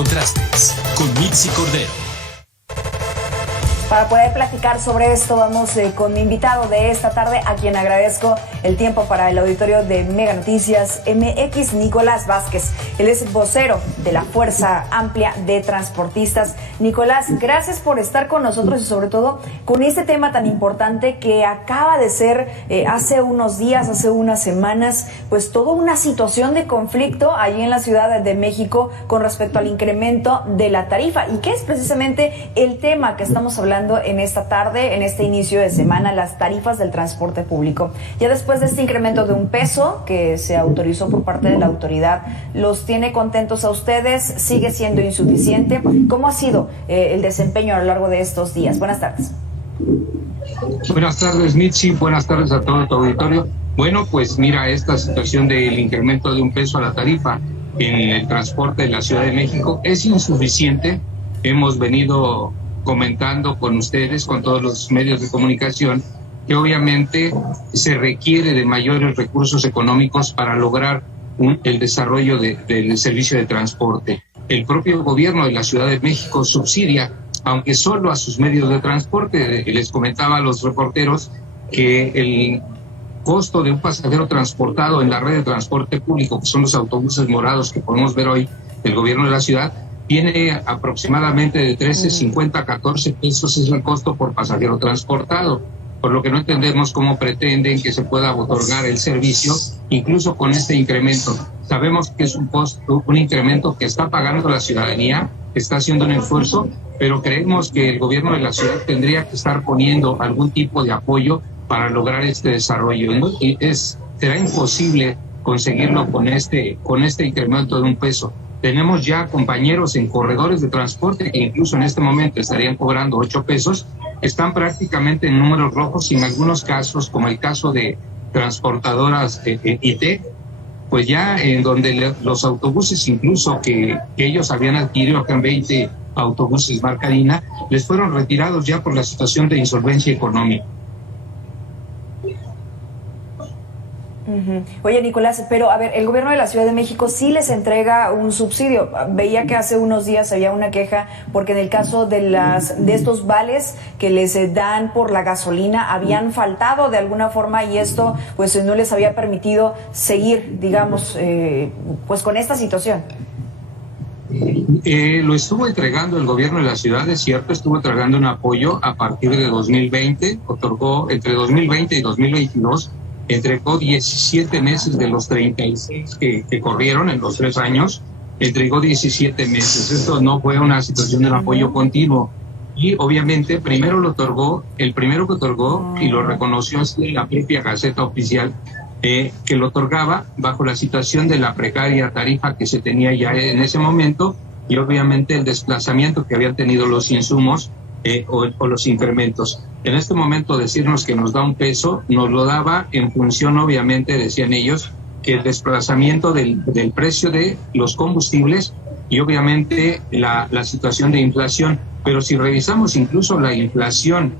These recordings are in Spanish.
Contrastes con Mitzi Cordero. Para poder platicar sobre esto, vamos con mi invitado de esta tarde, a quien agradezco el tiempo para el auditorio de Mega Noticias MX, Nicolás Vázquez. Él es vocero de la Fuerza Amplia de Transportistas. Nicolás, gracias por estar con nosotros y sobre todo con este tema tan importante que acaba de ser hace unos días, hace unas semanas, pues toda una situación de conflicto allí en la Ciudad de México con respecto al incremento de la tarifa, y que es precisamente el tema que estamos hablando en esta tarde, en este inicio de semana, las tarifas del transporte público. Ya después de este incremento de $1 que se autorizó por parte de la autoridad, ¿los tiene contentos a ustedes? ¿Sigue siendo insuficiente? ¿Cómo ha sido el desempeño a lo largo de estos días? Buenas tardes. Buenas tardes, Mitzi. Buenas tardes a todo tu auditorio. Bueno, pues mira, esta situación del incremento de $1 a la tarifa en el transporte de la Ciudad de México es insuficiente. Hemos venido comentando con ustedes, con todos los medios de comunicación, que obviamente se requiere de mayores recursos económicos para lograr el desarrollo del servicio de transporte. El propio gobierno de la Ciudad de México subsidia, aunque solo a sus medios de transporte. Les comentaba a los reporteros que el costo de un pasajero transportado en la red de transporte público, que son los autobuses morados que podemos ver hoy del gobierno de la ciudad, tiene aproximadamente de 13.50 a 14 pesos es el costo por pasajero transportado, por lo que no entendemos cómo pretenden que se pueda otorgar el servicio, incluso con este incremento. Sabemos que es un incremento que está pagando la ciudadanía, que está haciendo un esfuerzo, pero creemos que el gobierno de la ciudad tendría que estar poniendo algún tipo de apoyo para lograr este desarrollo. Y será imposible conseguirlo con este incremento de $1. Tenemos ya compañeros en corredores de transporte que incluso en este momento estarían cobrando $8, están prácticamente en números rojos, y en algunos casos, como el caso de transportadoras IT, pues ya en donde los autobuses incluso que ellos habían adquirido, acá en 20 autobuses marca DINA, les fueron retirados ya por la situación de insolvencia económica. Oye, Nicolás, pero a ver, el gobierno de la Ciudad de México sí les entrega un subsidio. Veía que hace unos días había una queja porque en el caso de estos vales que les dan por la gasolina habían faltado de alguna forma, y esto pues no les había permitido seguir, digamos, pues con esta situación. Lo estuvo entregando el gobierno de la ciudad, es cierto, estuvo entregando un apoyo a partir de 2020, otorgó entre 2020 y 2022, entregó 17 meses de los 36 que corrieron en los 3 años, entregó 17 meses. Esto no fue una situación de apoyo continuo. Y obviamente el primero que otorgó y lo reconoció es la propia Gaceta Oficial, que lo otorgaba bajo la situación de la precaria tarifa que se tenía ya en ese momento, y obviamente el desplazamiento que habían tenido los insumos o los incrementos. En este momento decirnos que nos da $1, nos lo daba en función, obviamente, decían ellos, que el desplazamiento del precio de los combustibles y obviamente la situación de inflación. Pero si revisamos incluso la inflación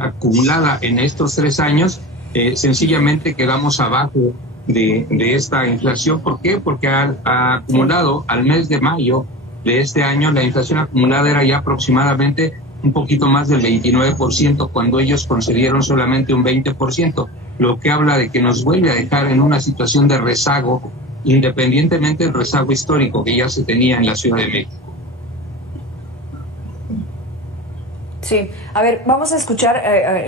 acumulada en estos 3 años, sencillamente quedamos abajo de esta inflación. ¿Por qué? Porque ha acumulado al mes de mayo de este año, la inflación acumulada era ya aproximadamente un poquito más del 29%, cuando ellos concedieron solamente un 20%, lo que habla de que nos vuelve a dejar en una situación de rezago, independientemente del rezago histórico que ya se tenía en la Ciudad de México. Sí, a ver, vamos a escuchar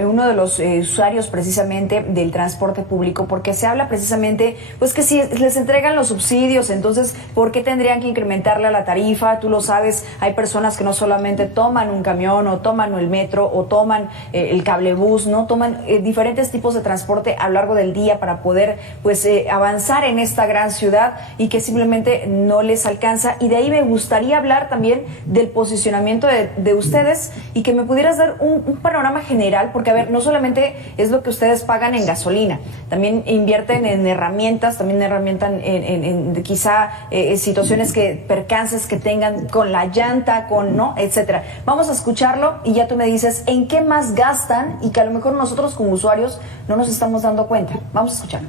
uno de los usuarios precisamente del transporte público, porque se habla precisamente, pues que si les entregan los subsidios, entonces, ¿por qué tendrían que incrementarle la tarifa? Tú lo sabes, hay personas que no solamente toman un camión o toman el metro o toman el cablebús, ¿no? Toman diferentes tipos de transporte a lo largo del día para poder, pues, avanzar en esta gran ciudad, y que simplemente no les alcanza. Y de ahí me gustaría hablar también del posicionamiento de ustedes, y que me pudieras dar un panorama general, porque a ver, no solamente es lo que ustedes pagan en gasolina, también invierten en herramientas, también herramientan en quizá situaciones percances que tengan con la llanta, ¿no? Etcétera. Vamos a escucharlo y ya tú me dices en qué más gastan y que a lo mejor nosotros como usuarios no nos estamos dando cuenta. Vamos a escucharlo.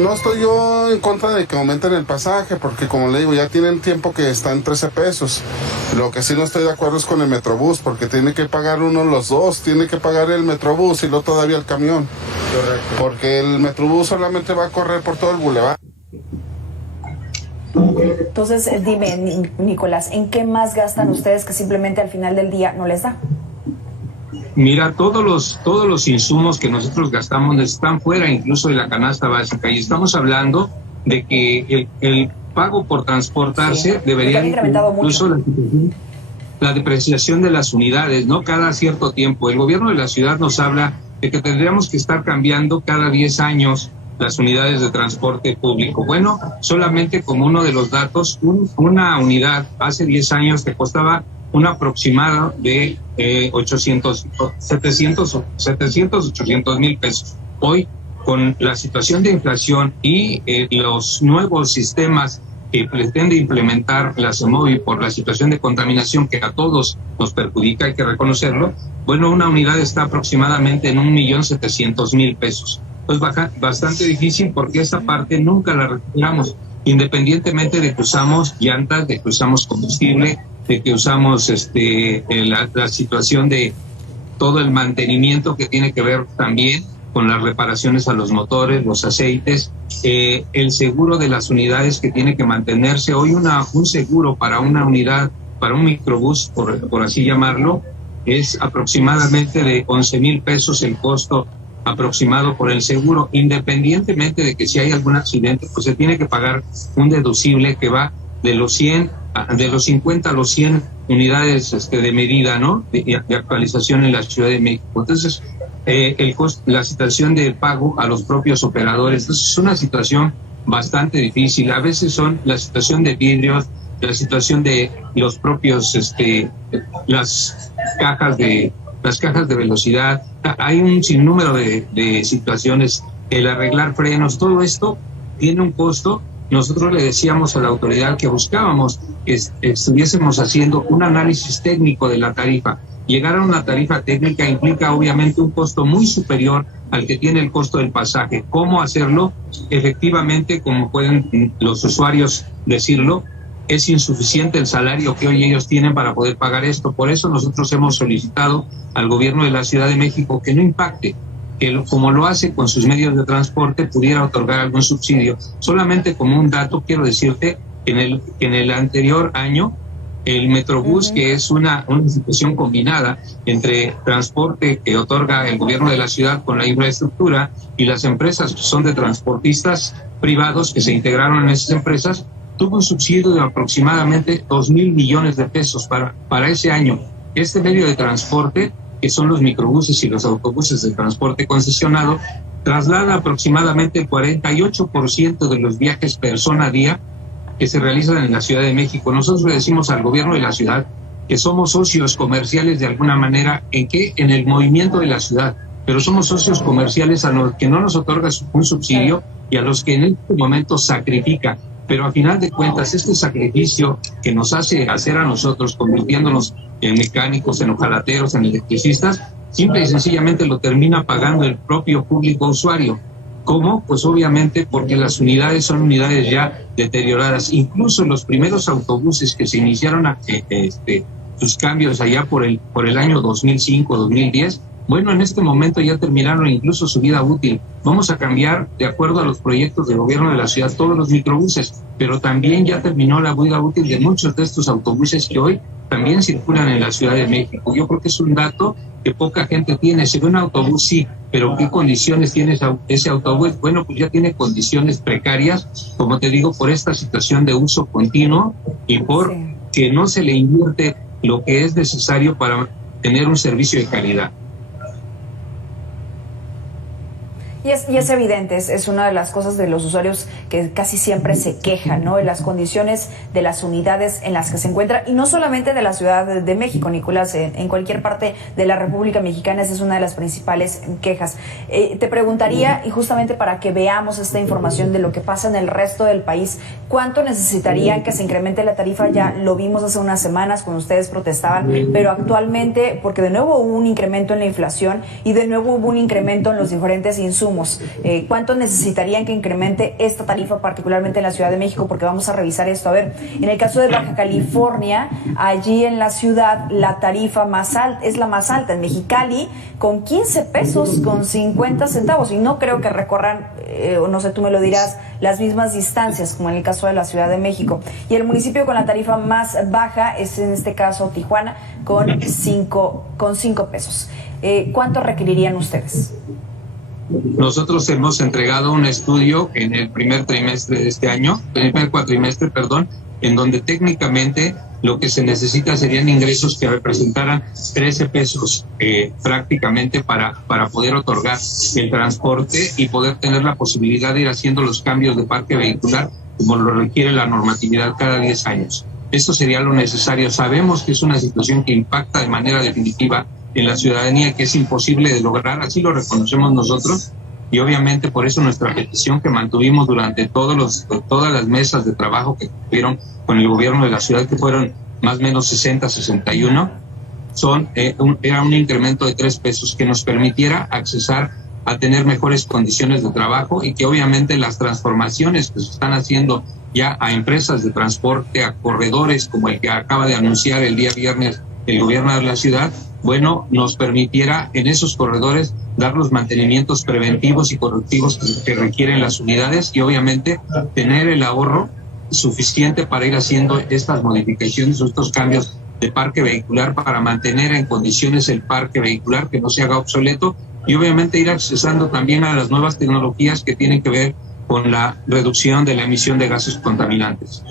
No estoy yo en contra de que aumenten el pasaje, porque como le digo, ya tienen tiempo que está en 13 pesos. Lo que sí no estoy de acuerdo es con el Metrobús, porque tiene que pagar uno los dos, tiene que pagar el Metrobús y luego todavía el camión. Correcto. Porque el Metrobús solamente va a correr por todo el bulevar. Entonces, dime, Nicolás, ¿en qué más gastan ustedes que simplemente al final del día no les da? Mira, todos los insumos que nosotros gastamos están fuera incluso de la canasta básica, y estamos hablando de que el pago por transportarse debería incluso la depreciación de las unidades, ¿no? Cada cierto tiempo. El gobierno de la ciudad nos habla de que tendríamos que estar cambiando cada 10 años las unidades de transporte público. Bueno, solamente como uno de los datos, una unidad hace 10 años te costaba un aproximado de 800 mil pesos. Hoy, con la situación de inflación y los nuevos sistemas que pretende implementar la CEMOVI por la situación de contaminación que a todos nos perjudica, hay que reconocerlo, bueno, una unidad está aproximadamente en 1.700.000 pesos. Pues bastante difícil, porque esta parte nunca la recuperamos, independientemente de que usamos llantas, de que usamos combustible, de que usamos la situación de todo el mantenimiento que tiene que ver también con las reparaciones a los motores, los aceites, el seguro de las unidades que tiene que mantenerse. Hoy un seguro para una unidad, para un microbús, por así llamarlo, es aproximadamente de 11,000 pesos el costo aproximado por el seguro, independientemente de que si hay algún accidente, pues se tiene que pagar un deducible que va de los 50 a los 100 unidades de medida, ¿no? De actualización en la Ciudad de México. Entonces, la situación del pago a los propios operadores, entonces es una situación bastante difícil. A veces son la situación de vidrios, la situación de los propios, las cajas de velocidad. Hay un sinnúmero de situaciones, el arreglar frenos, todo esto tiene un costo. Nosotros le decíamos a la autoridad que buscábamos que estuviésemos haciendo un análisis técnico de la tarifa. Llegar a una tarifa técnica implica obviamente un costo muy superior al que tiene el costo del pasaje. ¿Cómo hacerlo? Efectivamente, como pueden los usuarios decirlo, es insuficiente el salario que hoy ellos tienen para poder pagar esto. Por eso nosotros hemos solicitado al gobierno de la Ciudad de México que no impacte, que como lo hace con sus medios de transporte, pudiera otorgar algún subsidio. Solamente como un dato, quiero decirte que en el anterior año, el Metrobús, que es una institución combinada entre transporte que otorga el gobierno de la ciudad con la infraestructura y las empresas que son de transportistas privados que se integraron en esas empresas, tuvo un subsidio de aproximadamente 2,000 millones de pesos para ese año. Este medio de transporte, que son los microbuses y los autobuses de transporte concesionado, traslada aproximadamente el 48% de los viajes persona a día que se realizan en la Ciudad de México. Nosotros le decimos al gobierno de la ciudad que somos socios comerciales de alguna manera en el movimiento de la ciudad, pero somos socios comerciales a los que no nos otorga un subsidio y a los que en este momento sacrifica. Pero a final de cuentas, este sacrificio que nos hace hacer a nosotros, convirtiéndonos en mecánicos, en hojalateros, en electricistas, simple y sencillamente lo termina pagando el propio público usuario. ¿Cómo? Pues obviamente porque las unidades son unidades ya deterioradas. Incluso los primeros autobuses que se iniciaron sus cambios allá por el año 2005, 2010, bueno, en este momento ya terminaron incluso su vida útil. Vamos a cambiar, de acuerdo a los proyectos del gobierno de la ciudad, todos los microbuses, pero también ya terminó la vida útil de muchos de estos autobuses que hoy también circulan en la Ciudad de México. Yo creo que es un dato que poca gente tiene. Se ve un autobús, sí, pero ¿qué condiciones tiene ese autobús? Bueno, pues ya tiene condiciones precarias, como te digo, por esta situación de uso continuo y por que no se le invierte lo que es necesario para tener un servicio de calidad. Y es evidente, es una de las cosas de los usuarios que casi siempre se quejan, ¿no? En las condiciones de las unidades en las que se encuentra, y no solamente de la Ciudad de México, Nicolás, en cualquier parte de la República Mexicana esa es una de las principales quejas. Te preguntaría, y justamente para que veamos esta información de lo que pasa en el resto del país, ¿cuánto necesitarían que se incremente la tarifa? Ya lo vimos hace unas semanas cuando ustedes protestaban, pero actualmente, porque de nuevo hubo un incremento en la inflación y de nuevo hubo un incremento en los diferentes insumos insumos. ¿Cuánto necesitarían que incremente esta tarifa, particularmente en la Ciudad de México? Porque vamos a revisar esto. A ver, en el caso de Baja California, allí en la ciudad la tarifa más alta es la más alta, en Mexicali, con 15 pesos con 50 centavos. Y no creo que recorran, o no sé, tú me lo dirás, las mismas distancias como en el caso de la Ciudad de México. Y el municipio con la tarifa más baja es en este caso Tijuana, con 5 pesos. ¿Cuánto requerirían ustedes? Nosotros hemos entregado un estudio en el primer cuatrimestre, en donde técnicamente lo que se necesita serían ingresos que representaran 13 pesos prácticamente para poder otorgar el transporte y poder tener la posibilidad de ir haciendo los cambios de parque vehicular como lo requiere la normatividad cada 10 años. Esto sería lo necesario. Sabemos que es una situación que impacta de manera definitiva en la ciudadanía, que es imposible de lograr, así lo reconocemos nosotros, y obviamente por eso nuestra petición que mantuvimos durante todas las mesas de trabajo que tuvieron con el gobierno de la ciudad, que fueron más o menos 61, era un incremento de 3 pesos que nos permitiera accesar a tener mejores condiciones de trabajo y que obviamente las transformaciones que se están haciendo ya a empresas de transporte, a corredores como el que acaba de anunciar el día viernes el gobierno de la ciudad, bueno, nos permitiera en esos corredores dar los mantenimientos preventivos y correctivos que requieren las unidades y obviamente tener el ahorro suficiente para ir haciendo estas modificaciones o estos cambios de parque vehicular para mantener en condiciones el parque vehicular, que no se haga obsoleto, y obviamente ir accesando también a las nuevas tecnologías que tienen que ver con la reducción de la emisión de gases contaminantes.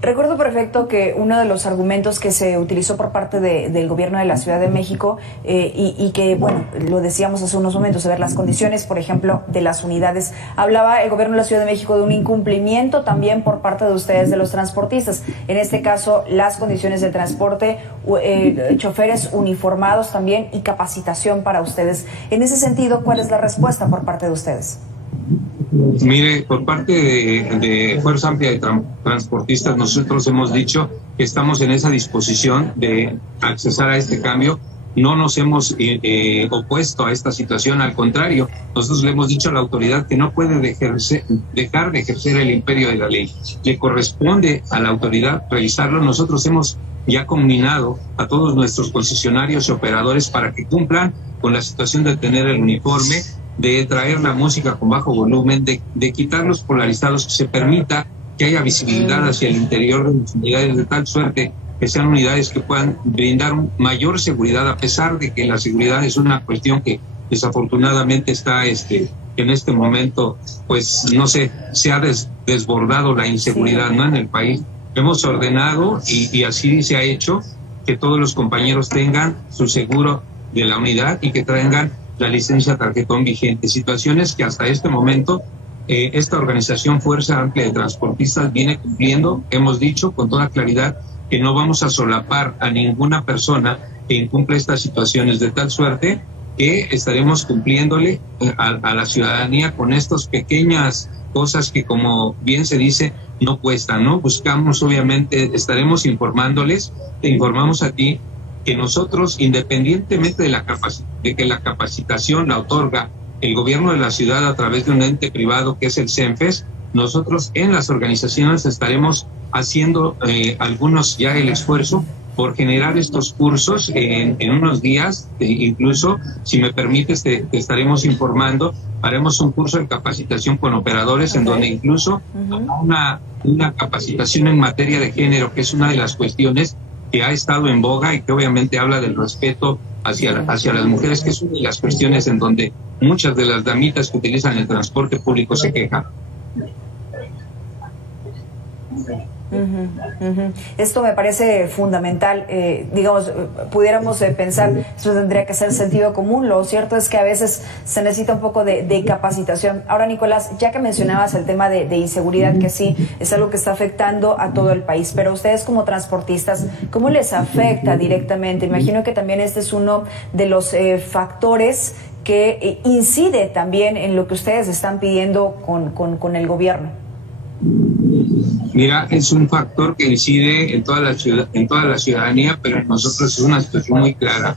Recuerdo perfecto que uno de los argumentos que se utilizó por parte del gobierno de la Ciudad de México y que, bueno, lo decíamos hace unos momentos, a ver, las condiciones, por ejemplo, de las unidades. Hablaba el gobierno de la Ciudad de México de un incumplimiento también por parte de ustedes, de los transportistas. En este caso, las condiciones de transporte, choferes uniformados también y capacitación para ustedes. En ese sentido, ¿cuál es la respuesta por parte de ustedes? Mire, por parte de Fuerza Amplia de Transportistas, nosotros hemos dicho que estamos en esa disposición de accesar a este cambio. No nos hemos opuesto a esta situación, al contrario, nosotros le hemos dicho a la autoridad que no puede dejar de ejercer el imperio de la ley. Le corresponde a la autoridad revisarlo. Nosotros hemos ya combinado a todos nuestros concesionarios y operadores para que cumplan con la situación de tener el uniforme, de traer la música con bajo volumen, de quitar los polarizados, que se permita que haya visibilidad hacia el interior de las unidades, de tal suerte que sean unidades que puedan brindar mayor seguridad, a pesar de que la seguridad es una cuestión que desafortunadamente está en este momento, pues no sé, se ha desbordado la inseguridad, ¿no?, en el país. Hemos ordenado y así se ha hecho que todos los compañeros tengan su seguro de la unidad y que traigan la licencia tarjetón vigente, situaciones que hasta este momento esta organización Fuerza Amplia de Transportistas viene cumpliendo. Hemos dicho con toda claridad que no vamos a solapar a ninguna persona que incumple estas situaciones, de tal suerte que estaremos cumpliéndole a la ciudadanía con estas pequeñas cosas que, como bien se dice, no cuestan, ¿no? Buscamos, obviamente, estaremos informándoles, te informamos a ti, que nosotros, independientemente de que la capacitación la otorga el gobierno de la ciudad a través de un ente privado que es el CENFES, nosotros en las organizaciones estaremos haciendo algunos ya el esfuerzo por generar estos cursos en unos días, incluso, si me permites, te estaremos informando. Haremos un curso de capacitación con operadores en donde incluso una capacitación en materia de género, que es una de las cuestiones que ha estado en boga y que obviamente habla del respeto hacia las mujeres, que es una de las cuestiones en donde muchas de las damitas que utilizan el transporte público se quejan. Esto me parece fundamental. Digamos, pudiéramos pensar, esto tendría que ser sentido común. Lo cierto es que a veces se necesita un poco de capacitación. Ahora, Nicolás, ya que mencionabas el tema de inseguridad, que sí es algo que está afectando a todo el país, pero ustedes como transportistas, ¿cómo les afecta directamente? Imagino que también este es uno de los factores que incide también en lo que ustedes están pidiendo con el gobierno. Mira, es un factor que incide en toda la ciudadanía, pero en nosotros es una situación muy clara.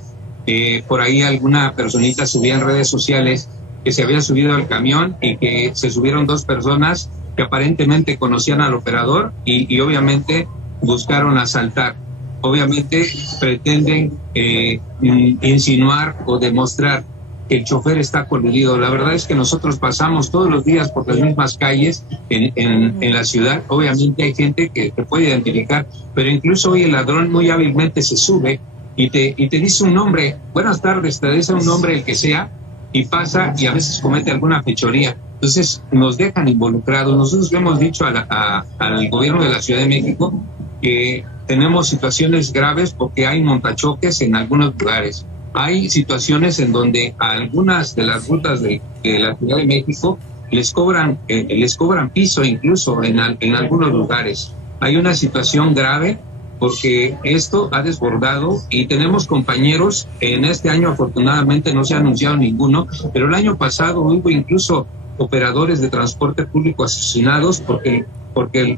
Por ahí alguna personita subía en redes sociales que se había subido al camión y que se subieron 2 personas que aparentemente conocían al operador y obviamente buscaron asaltar. Obviamente pretenden insinuar o demostrar que el chofer está coludido. La verdad es que nosotros pasamos todos los días por las mismas calles en la ciudad. Obviamente hay gente que te puede identificar, pero incluso hoy el ladrón muy hábilmente se sube y te dice un nombre. Buenas tardes, te dice un nombre el que sea, y pasa y a veces comete alguna fechoría. Entonces nos dejan involucrados. Nosotros le hemos dicho al gobierno de la Ciudad de México que tenemos situaciones graves porque hay montachoques en algunos lugares. Hay situaciones en donde a algunas de las rutas de la Ciudad de México les cobran piso incluso en algunos lugares. Hay una situación grave porque esto ha desbordado y tenemos compañeros, en este año afortunadamente no se ha anunciado ninguno, pero el año pasado hubo incluso operadores de transporte público asesinados porque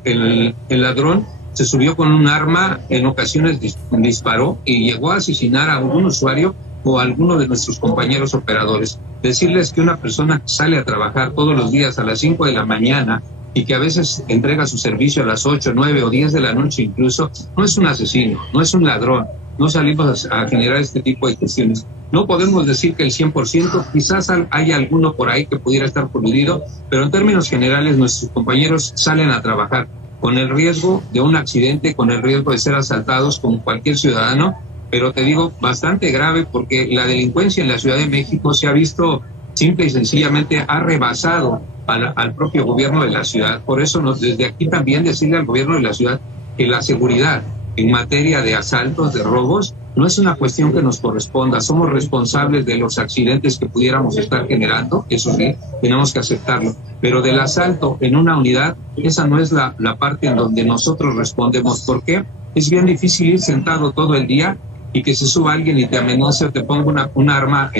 el ladrón se subió con un arma, en ocasiones disparó y llegó a asesinar a algún usuario o a alguno de nuestros compañeros operadores. Decirles que una persona que sale a trabajar todos los días a las 5 de la mañana y que a veces entrega su servicio a las 8, 9 o 10 de la noche incluso, no es un asesino, no es un ladrón. No salimos a generar este tipo de cuestiones. No podemos decir que el 100%, quizás haya alguno por ahí que pudiera estar coludido, pero en términos generales nuestros compañeros salen a trabajar con el riesgo de un accidente, con el riesgo de ser asaltados como cualquier ciudadano, pero te digo, bastante grave porque la delincuencia en la Ciudad de México se ha visto simple y sencillamente ha rebasado al propio gobierno de la ciudad. Por eso desde aquí también decirle al gobierno de la ciudad que la seguridad en materia de asaltos, de robos, no es una cuestión que nos corresponda. Somos responsables de los accidentes que pudiéramos estar generando, eso sí, tenemos que aceptarlo. Pero del asalto en una unidad, esa no es la parte en donde nosotros respondemos. ¿Por qué? Es bien difícil ir sentado todo el día y que se suba alguien y te amenace o te ponga un arma,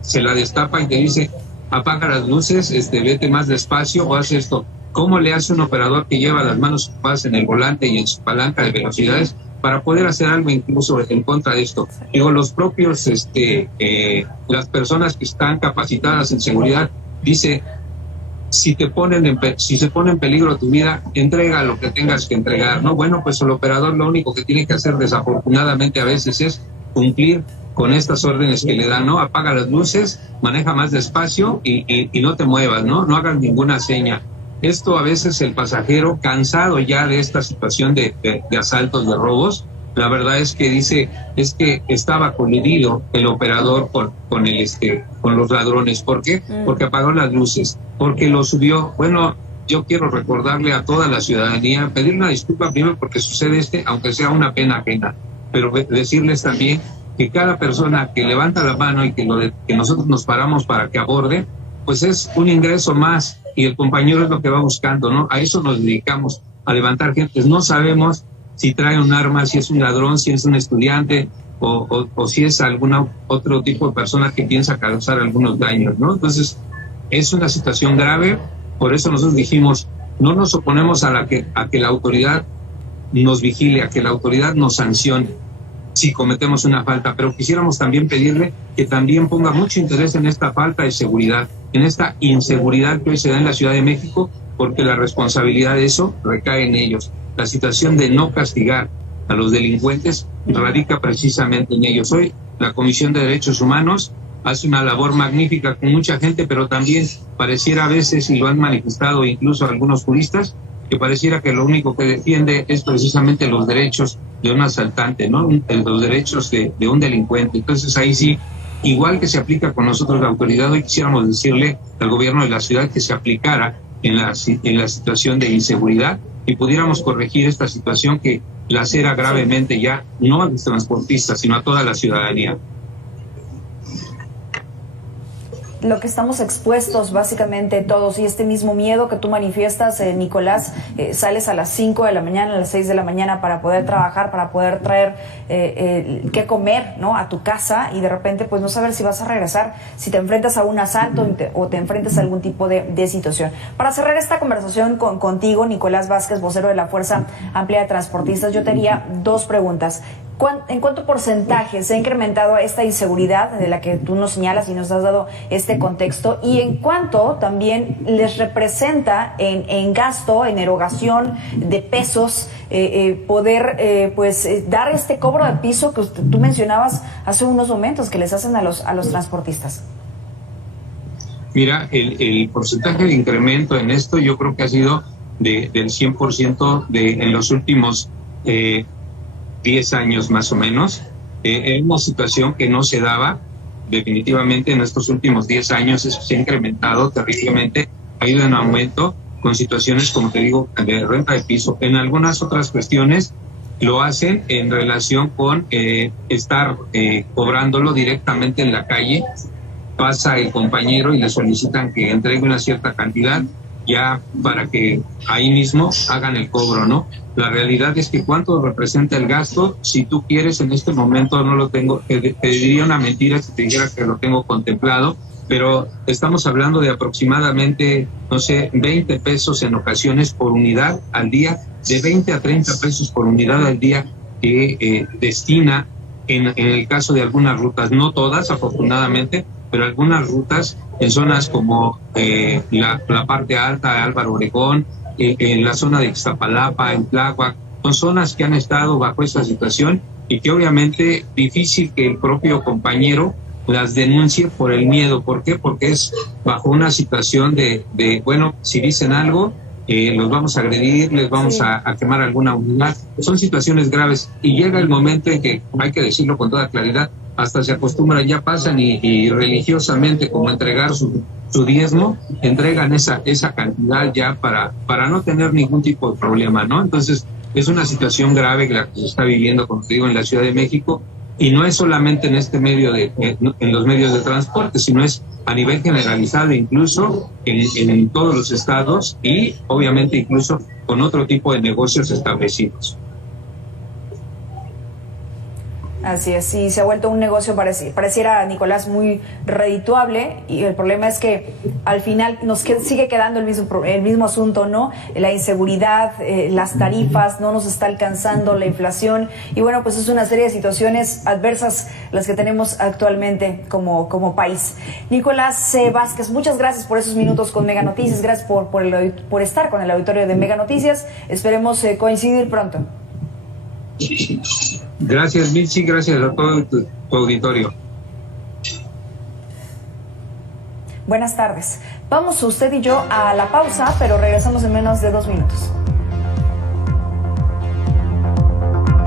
se la destapa y te dice, apaga las luces, vete más despacio o haz esto. ¿Cómo le hace un operador que lleva las manos ocupadas en el volante y en su palanca de velocidades para poder hacer algo incluso en contra de esto? Digo, los propios, las personas que están capacitadas en seguridad, dice, si se pone en peligro tu vida, entrega lo que tengas que entregar, ¿no? Bueno, pues el operador lo único que tiene que hacer desafortunadamente a veces es cumplir con estas órdenes que le dan, ¿no? Apaga las luces, maneja más despacio y no te muevas, ¿no? No hagas ninguna seña. Esto a veces el pasajero, cansado ya de esta situación de asaltos, de robos, la verdad es que dice, es que estaba coludido el operador con los ladrones. ¿Por qué? Porque apagó las luces, porque lo subió. Bueno, yo quiero recordarle a toda la ciudadanía, pedir una disculpa primero porque sucede aunque sea una pena ajena, pero decirles también que cada persona que levanta la mano y que nosotros nos paramos para que aborde, pues es un ingreso más y el compañero es lo que va buscando, ¿no? A eso nos dedicamos, a levantar gente. No sabemos si trae un arma, si es un ladrón, si es un estudiante o si es algún otro tipo de persona que piensa causar algunos daños, ¿no? Entonces, es una situación grave, por eso nosotros dijimos, no nos oponemos a que la autoridad nos vigile, a que la autoridad nos sancione si cometemos una falta, pero quisiéramos también pedirle que también ponga mucho interés en esta falta de seguridad, en esta inseguridad que hoy se da en la Ciudad de México, porque la responsabilidad de eso recae en ellos. La situación de no castigar a los delincuentes radica precisamente en ellos. Hoy la Comisión de Derechos Humanos hace una labor magnífica con mucha gente, pero también pareciera a veces, y lo han manifestado incluso algunos juristas, que pareciera que lo único que defiende es precisamente los derechos de un asaltante, ¿no? Los derechos de un delincuente. Entonces ahí sí, igual que se aplica con nosotros la autoridad, hoy quisiéramos decirle al gobierno de la ciudad que se aplicara en la situación de inseguridad y pudiéramos corregir esta situación que lacera gravemente ya no a los transportistas, sino a toda la ciudadanía. Lo que estamos expuestos básicamente todos, y este mismo miedo que tú manifiestas, Nicolás, sales a las 5 de la mañana, a las 6 de la mañana para poder trabajar, para poder traer qué comer, ¿no?, a tu casa, y de repente pues no saber si vas a regresar, si te enfrentas a un asalto o te enfrentas a algún tipo de situación. Para cerrar esta conversación contigo, Nicolás Vázquez, vocero de la Fuerza Amplia de Transportistas, yo te haría 2 preguntas. ¿En cuánto porcentaje se ha incrementado esta inseguridad de la que tú nos señalas y nos has dado este contexto? ¿Y en cuánto también les representa en gasto, en erogación de pesos, poder dar este cobro de piso que tú mencionabas hace unos momentos que les hacen a los transportistas? Mira, el porcentaje de incremento en esto yo creo que ha sido del 100% en los últimos 10 años más o menos. Es una situación que no se daba definitivamente en estos últimos 10 años. Eso se ha incrementado terriblemente, ha ido en aumento con situaciones, como te digo, de renta de piso. En algunas otras cuestiones lo hacen en relación con estar cobrándolo directamente en la calle. Pasa el compañero y le solicitan que entregue una cierta cantidad ya para que ahí mismo hagan el cobro, ¿no? La realidad es que cuánto representa el gasto, si tú quieres, en este momento no lo tengo, te diría una mentira si te dijera que lo tengo contemplado, pero estamos hablando de aproximadamente, no sé, 20 pesos en ocasiones por unidad al día, de 20 a 30 pesos por unidad al día que destina en el caso de algunas rutas, no todas afortunadamente, pero algunas rutas en zonas como la parte alta de Álvaro Obregón, en la zona de Ixtapalapa, en Tláhuac, son zonas que han estado bajo esta situación y que obviamente difícil que el propio compañero las denuncie por el miedo. ¿Por qué? Porque es bajo una situación de bueno, si dicen algo, los vamos a agredir, les vamos a quemar alguna unidad. Son situaciones graves y llega el momento en que, hay que decirlo con toda claridad, hasta se acostumbran, ya pasan y religiosamente, como entregar su diezmo, entregan esa cantidad ya para no tener ningún tipo de problema, ¿no? Entonces, es una situación grave la que se está viviendo, como te digo, en la Ciudad de México, y no es solamente en este medio en los medios de transporte, sino es a nivel generalizado, incluso en todos los estados y obviamente incluso con otro tipo de negocios establecidos. Así es, sí, se ha vuelto un negocio, pareciera, Nicolás, muy redituable, y el problema es que al final nos sigue quedando el mismo asunto, ¿no? La inseguridad, las tarifas, no nos está alcanzando la inflación, y bueno, pues es una serie de situaciones adversas las que tenemos actualmente como país. Nicolás Vázquez, muchas gracias por esos minutos con Mega Noticias, gracias por estar con el auditorio de Mega Noticias, esperemos coincidir pronto. Gracias, Michi, gracias a todo tu auditorio. Buenas tardes. Vamos usted y yo a la pausa, pero regresamos en menos de 2 minutos.